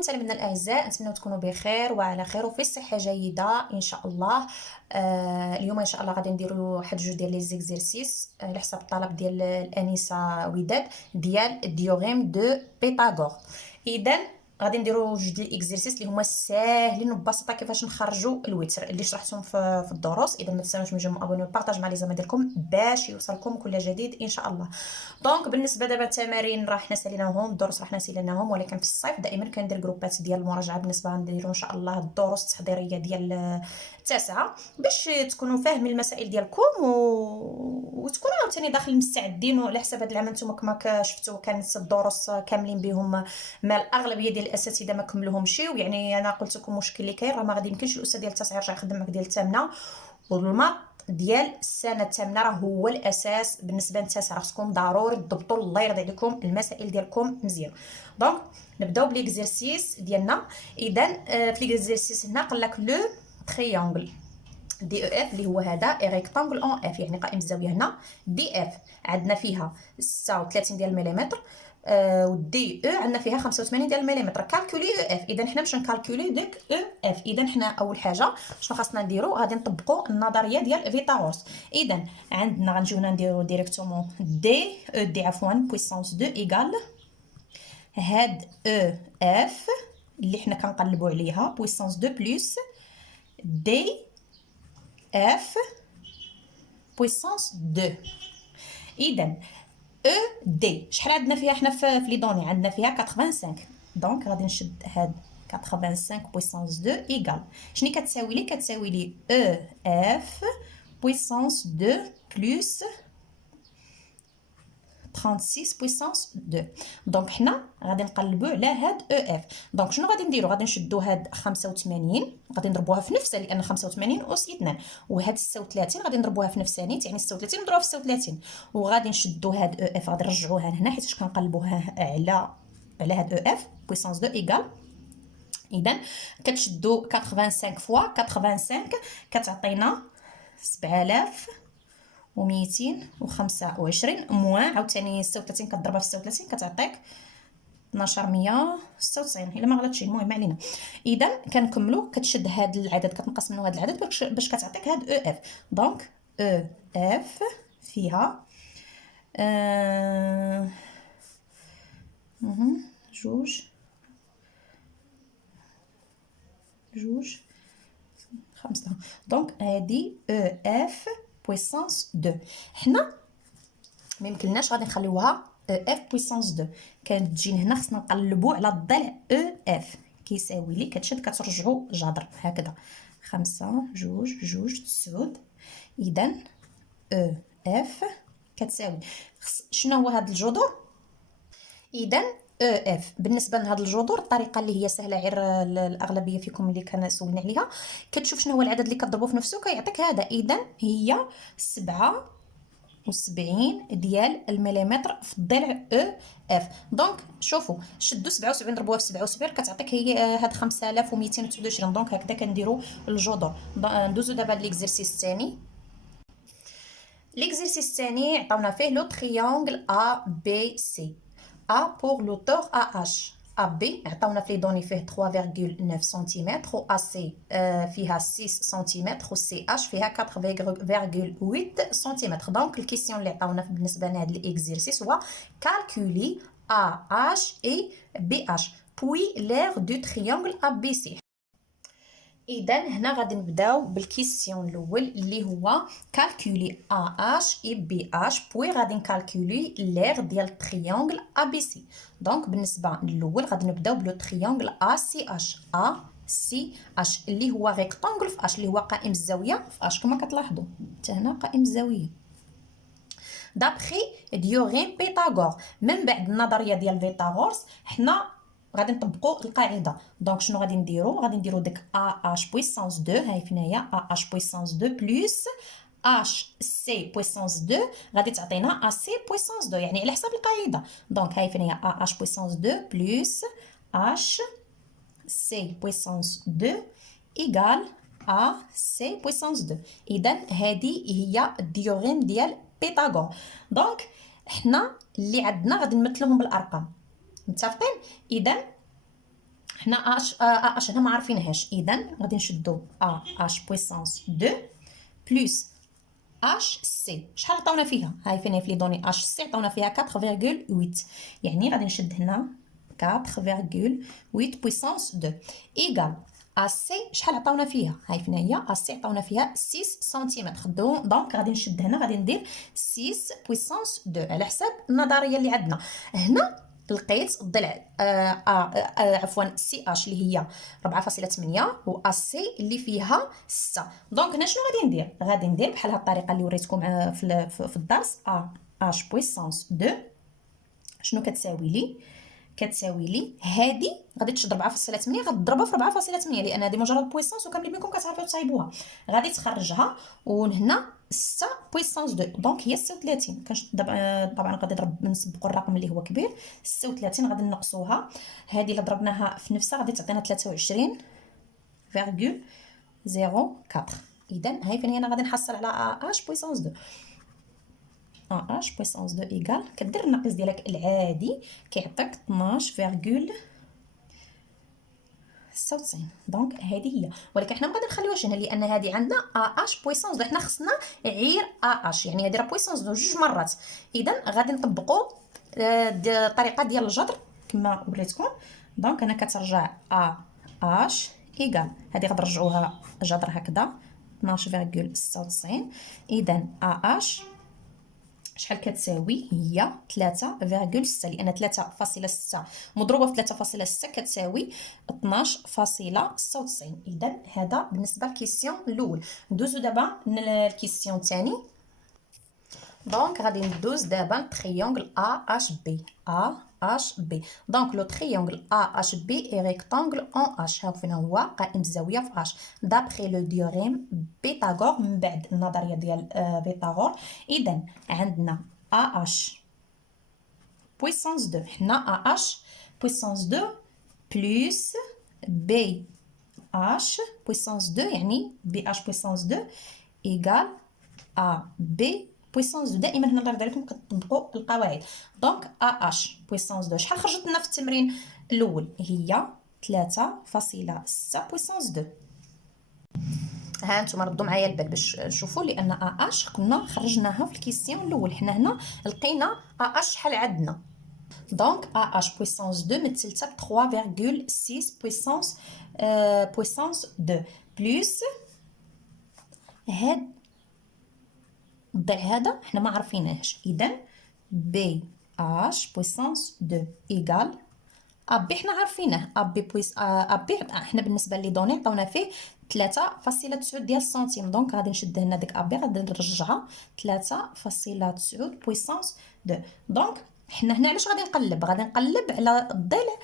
متابعينا الاعزاء، نتمنى تكونوا بخير وعلى خير وفي صحه جيده ان شاء الله. اليوم ان شاء الله غادي نديروا واحد جوج ديال لي زيكزيرسيس على حسب الطلب ديال الانسه وداد ديال الديوريم دو بيثاغور. اذا غادي نديروا جوج ديال الاكزرسيس اللي هما ساهلين وبسيطه كيفاش نخرجوا الوتر اللي شرحتهم في الدروس. اذا ما تنساوش تجيو ابونيو بارطاج مع لي زعما ديالكم باش يوصلكم كل جديد ان شاء الله. دونك بالنسبه دابا التمارين راه حنا ساليناهم، الدروس راه حنا ساليناهم، ولكن في الصيف دائما كندير جروبات ديال المراجعه. بالنسبه غنديروا ان شاء الله الدروس التحضيريه ديال التاسعه باش تكونوا فاهمين المسائل ديالكم وتكونوا عاوتاني داخل مستعدين. وعلى حساب هذا العام نتوما كما شفتوا كانت الدروس كاملين بهم ما الاغلبيه ديال الاساتذه ما كملوهمش. يعني انا قلت لكم المشكل اللي كاين راه ما غادي يمكنش الاستاذ ديال التاسعه يرجع يخدم معك ديال الثامنه، والماط ديال السنه الثامنه راه هو الاساس بالنسبه للتاسعه. خصكم ضروري تضبطوا الله يرضي عليكم المسائل ديالكم مزيان. دونك نبداو بالاكزرسيس ديالنا. اذا في الاكزرسيس هنا قال لك لو تريانغل دي او اف اللي هو هذا اي ريكتانغل اون اف، يعني قائم الزاويه هنا دي اف عندنا فيها 36 ديال المليمتر، ودي او عندنا فيها 85 ديال المليمتر. كالكولي او اف. اذا حنا باش نكالكولي ديك او اف، اذا حنا اول حاجه شنو خاصنا نديرو؟ غادي نطبقوا النظريه ديال فيثاغورس. اذا عندنا غنجيو هنا نديرو ديريكتومون دي او دي عفوا بويسونس 2 ايكال هاد او اف اللي حنا كنقلبوا عليها بويسونس 2 بلس دي اف بويسونس 2. اذا او دي شحال عندنا فيها حنا في لي دوني؟ عندنا فيها 85. دونك غادي نشد هاد 85 بويسونس 2 ايكال شنو كتساوي لي؟ كتساوي لي او اف بويسونس 2 بلس 36 بويسونس 2. دونك حنا غادي نقلبوا على هاد او اف. دونك شنو غادي نديروا؟ غادي نشدوا هاد 85 غادي نضربوها في نفسها لان 85 اس 2، وهاد 36 غادي نضربوها في نفسها نيت يعني 36 نضربوها في 36، وغادي نشدوا هاد او اف غادي نرجعوها لهنا حيت كنقلبوها على هاد او اف بويسونس 2 ايكال. اذا كتشدوا 85 فوا 85 كتعطينا 7225 موان عاوتاني 36 كضربها في 36 كتعطيك 12196 الا ما غلطتش. المهم علينا. اذا كنكملوا كتشد هذا العدد كتنقص منه هذا العدد باش كتعطيك هاد او اف. دونك او اف فيها جوج 5. دونك هادي او اف بويسونس 2. حنا ما يمكنناش غادي نخليوها او اف بويسونس 2، كانت تجي هنا خصنا نقلبوا على الضلع او اف كيساوي لي كتشد كترجعوا جذر هكذا 5 جوج جوج تسعود. اذا او اف كتساوي شنو هو هاد الجذور؟ اذا او اف بالنسبه لهاد الجذور الطريقه اللي هي سهله غير الاغلبيه فيكم اللي كان سولنا عليها، كتشوف شنو هو العدد اللي كتضربو في نفسه كيعطيك هذا. اذا هي 77 ديال المليمتر في الضلع او اف. دونك شوفوا شدوا 77 ضربوها في 77 كتعطيك هي هاد 5229. دونك هكذا كنديروا الجذور. ندوزو دابا ليكزرسيس الثاني. ليكزرسيس الثاني عطاونا فيه لو تريانغل ا بي سي. A pour l'auteur AH. AB عطاونا في دوني فيه 3.9 سنتيمتر، و AC فيها 6 سنتيمتر، و CH فيها 4.8 سنتيمتر. دونك الكيسيون اللي عطاونا بالنسبه لهذا الاكزرسيس هو calculer AH et BH puis l'aire du triangle ABC. اذا هنا غادي نبداو بالكيسيون الاول اللي هو كالكولي AH et BH بوي غادي نكالكولي لير ديال التريانغل ABC. دونك بالنسبه للاول غادي نبداو بلو تريانغل ACH اللي هو ريكتانغل في اش اللي هو قائم الزاويه في اش كما كتلاحظوا حتى هنا قائم الزاويه دابخي ديوريم بيثاغور. من بعد النظريه ديال فيثاغورس حنا غادي نطبقوا القاعده. دونك شنو غادي نديروا ديك AH بويسونس 2 هاي فينايا AH بويسونس 2 بلس HC بويسونس 2 غادي تعطينا AC بويسونس 2 يعني على حساب القاعده. دونك هاي فينايا AH بويسونس 2 بلس HC بويسونس 2 ايكال AC بويسونس 2. اذا هذه هي الديوريم ديال بيثاغور. دونك حنا اللي عندنا غادي نمثلوهم بالارقام متفقين. اذا حنا اش هنا ما عارفينهاش، اذا غادي نشدو اش بويسونس 2 بلس اش سي. شحال عطاونا فيها؟ هاي فين هي في لي دوني اش سي عطاونا فيها 4.8، يعني غادي نشد هنا 4.8 بويسونس 2 ايغال ا سي. شحال عطاونا فيها؟ هاي فين هي ا سي عطاونا فيها 6 سنتيمتر. دونك غادي نشد هنا، غادي ندير 6 بويسونس 2 على حساب النظريه اللي عندنا هنا. لقيت الضلع عفوا سي اش اللي هي 4.8 و ا سي اللي فيها 6. دونك هنا شنو غادي ندير بحال هاد الطريقه اللي وريتكم في الدرس. اش بويسونس 2 شنو كتساوي لي؟ كتساوي لي هادي غادي تشد 4.8 غتضربها في 4.8 لان هادي مجرد بويسونس وكاملين منكم كتعرفوا تصايبوها. غادي تخرجها وهنا 6 بويسونس 2 دونك هي 36. طبعا غادي نسبقوا الرقم اللي هو كبير. 36 غادي نقصوها، هادي اللي ضربناها في نفسها غادي تعطينا 23.04. اذا هاي فين انا غادي نحصل على اش بويسونس 2. اش بويسونس 2 ايكال كدير الناقص ديالك العادي كيعطيك 12.96. دونك هذه هي، ولكن حنا ما غادي نخليوهاش هنا لان هذه عندنا اش بويسونس 2. حنا خصنا غير اش، يعني هذه راه بويسونس 2 جوج مرات. اذا غادي نطبقوا الطريقه ديال الجذر كما وريتكم. دونك انا كترجع اش ايكال هذه غنرجعوها جذر هكذا 12.96. اذا اش شحال كتساوي؟ هي 3.6 لان 3.6 مضروبه في 3.6 كتساوي 12.96. اذا هذا بالنسبه للكيسيون الاول. ندوزو دابا للكيسيون الثاني. دونك غادي ندوز دابا للتريونغل AHB. دونك لو تريونغل AHB اي ريكتانغل اون اش. ها فين هو قائم الزاويه في اش دابخي لو ديوريم بيثاغور، من بعد النظريه ديال بيثاغور. اذا عندنا AH بويسونس 2، حنا AH بويسونس 2 بلس BH بويسونس 2 يعني BH بويسونس 2 ايغال AB بويسونس 2. دائما هنا الله يرضي عليكم كتطبقوا القواعد. دونك اش بويسونس 2 شحال خرجت لنا في التمرين الاول؟ هي 3.6 بويسونس 2. ها نتوما ردوا معايا البال باش تشوفوا لان اش كنا خرجناها في الكيسيون الاول. حنا هنا لقينا اش شحال عندنا. دونك اش بويسونس 2 مثلتها ب 3.6 بويسونس 2 بلس هاد الضلع هذا حنا ما عارفينهاش. اذا بي اش بويسونس 2 ايغال ابي حنا عارفينه ابي حنا بالنسبه لي دوني عطاونا فيه 3.9 ديال السنتيم. دونك غادي نشد هنا ديك ابي غادي نرجعها 3.9 بويسونس 2. دونك حنا هنا علاش غادي نقلب على الضلع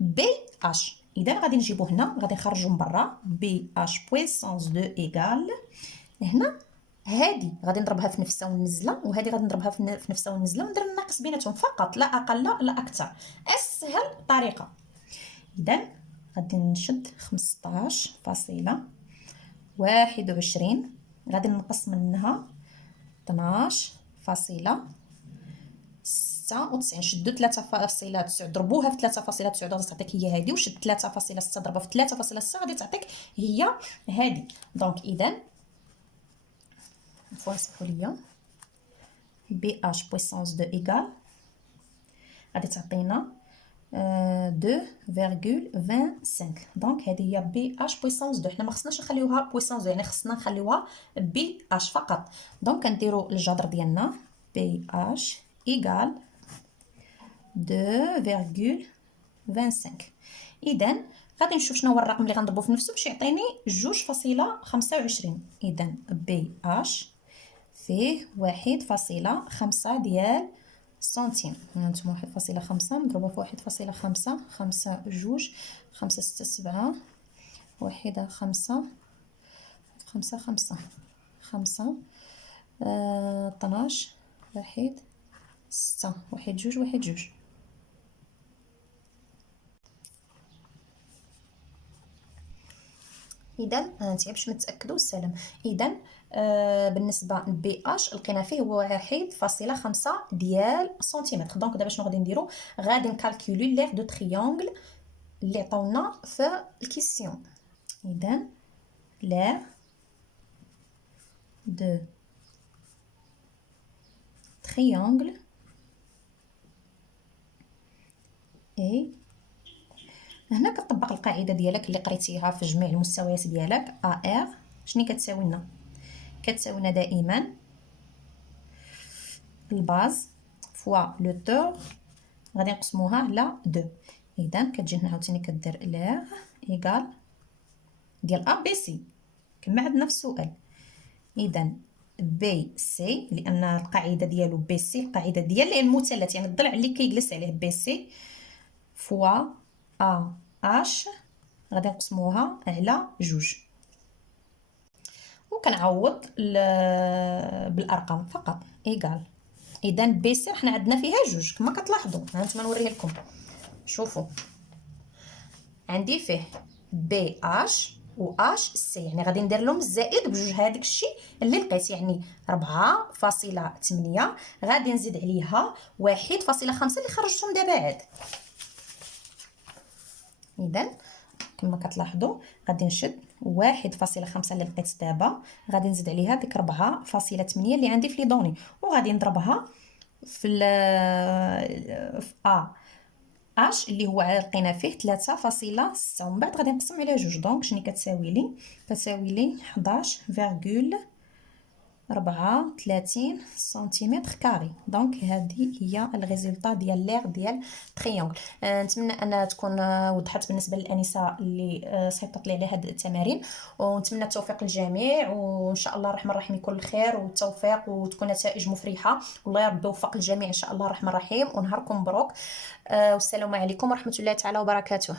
بي اش. اذا غادي نجيبو هنا غادي نخرجو من برا بي اش بويسونس 2 ايغال هنا هادي غادي نضربها في نفسها وننزلها وهادي غادي نضربها في نفسها وننزلها وندير الناقص بيناتهم فقط لا اقل لا اكثر. اسهل طريقه. اذا غادي نشد 15.21 غادي نقص منها 12.96. شدوا 3.9 ضربوها في 3.9 غادي تعطيك هي هادي، وشد 3.6 ضربها في 3.6 غادي تعطيك هي هادي. دونك اذا نسمحوا ليا بي اش بويسونس 2 ايغال غادي تعطينا 2.25. دونك هذه هي بي اش بويسونس 2. حنا ما خصناش نخليوها بويسونس 2 يعني خصنا نخليوها بي اش فقط. دونك كنديروا الجذر ديالنا بي اش ايغال 2.25. اذا غادي نشوف شنو هو الرقم اللي غنضربو في نفسه باش يعطيني 2.25. اذا بي اش فيه 1.5 ديال سنتيم. هانتوما 1.5 مضروبه في 1.5 5 جوج 5 6 7 1 5 5 5 5 12 1 6 1 جوج 1 جوج. اذا هانتي باش نتاكدوا السلام. اذا بالنسبه لبي اش لقينا فيه هو 1.5 ديال سنتيمتر. دونك دابا شنو غادي نديرو؟ غادي نكالكولي لير دو تريونغل اللي عطاونا في الكيسيون. اذا l'aire de triangle et هنا كتطبق القاعده ديالك اللي قريتيها في جميع المستويات ديالك. ار شنو كتساوي لنا؟ كتساوي لنا دائما الباز فوا لو طور غادي نقسموها على 2. اذا كتجي هنا عاوتاني كدير لير ايكال ديال ا بي سي كما عندنا في السؤال. اذا بي سي لان القاعده ديالو بي سي القاعده ديال المثلث يعني الضلع اللي كيجلس عليه بي سي فوا ا اش غادي نقسموها على 2 وكنعوض بالارقام فقط ايكال. اذا بي سي حنا عندنا فيها 2 كما كتلاحظوا. هانتوما نوريه لكم. شوفوا عندي فيه بي اش و اش سي يعني غادي ندير لهم الزائد بجوج. هذاك الشيء اللي لقيت يعني 4.8 غادي نزيد عليها 1.5 اللي خرجتهم دابا عاد. اذا كما كتلاحظوا غادي نشد 1.5 اللي لقيت دابا غادي نزيد عليها ديك 4.8 اللي عندي في لي دوني وغادي نضربها في ا اش اللي هو لقينا فيه 3.6 ومن بعد غادي نقسم على 2. دونك شنو كتساوي لي؟ كتساوي لي 11.34 سنتيمتر كاري. دونك هذه هي الريزلطه ديال لير ديال تريونغل. نتمنى انها تكون وضحت بالنسبه للانسه اللي سيطرت لي على هذه التمارين، ونتمنى التوفيق للجميع، وان شاء الله الرحمن الرحيم يكون الخير والتوفيق وتكون نتائج مفرحه، والله يا ربي يوفق الجميع ان شاء الله الرحمن الرحيم. ونهاركم مبروك، والسلام عليكم ورحمه الله تعالى وبركاته.